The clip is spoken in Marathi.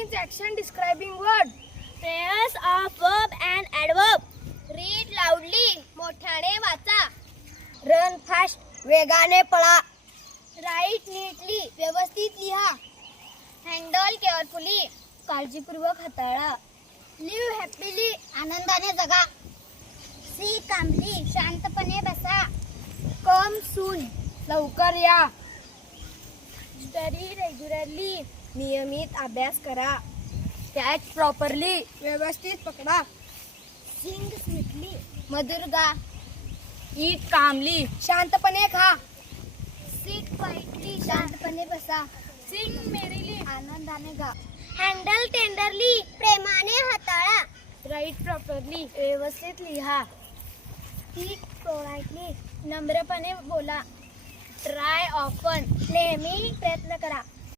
means action describing word. Pairs of verb and adverb. Read loudly. मोठ्याने वाचा. Run fast. वेगाने पळा. Write neatly. व्यवस्थित लिहा. Handle carefully. काळजीपूर्वक हाताळा. Live happily. आनंदाने जगा. Sit calmly. शांतपणे बसा. Come soon. लवकर या. Study regularly. नियमित अभ्यास करा. Catch properly. व्यवस्थित पकडा. Sing sweetly. मधुर गा. Eat calmly. शांतपणे खा. Sit quietly. शांतपणे बसा. Sing merrily. आनंदाने गा. Handle tenderly. प्रेमाने हाताळा. Write properly. व्यवस्थित लिहा. Speak politely. नम्रपणे बोला. Try often. नेहमी प्रयत्न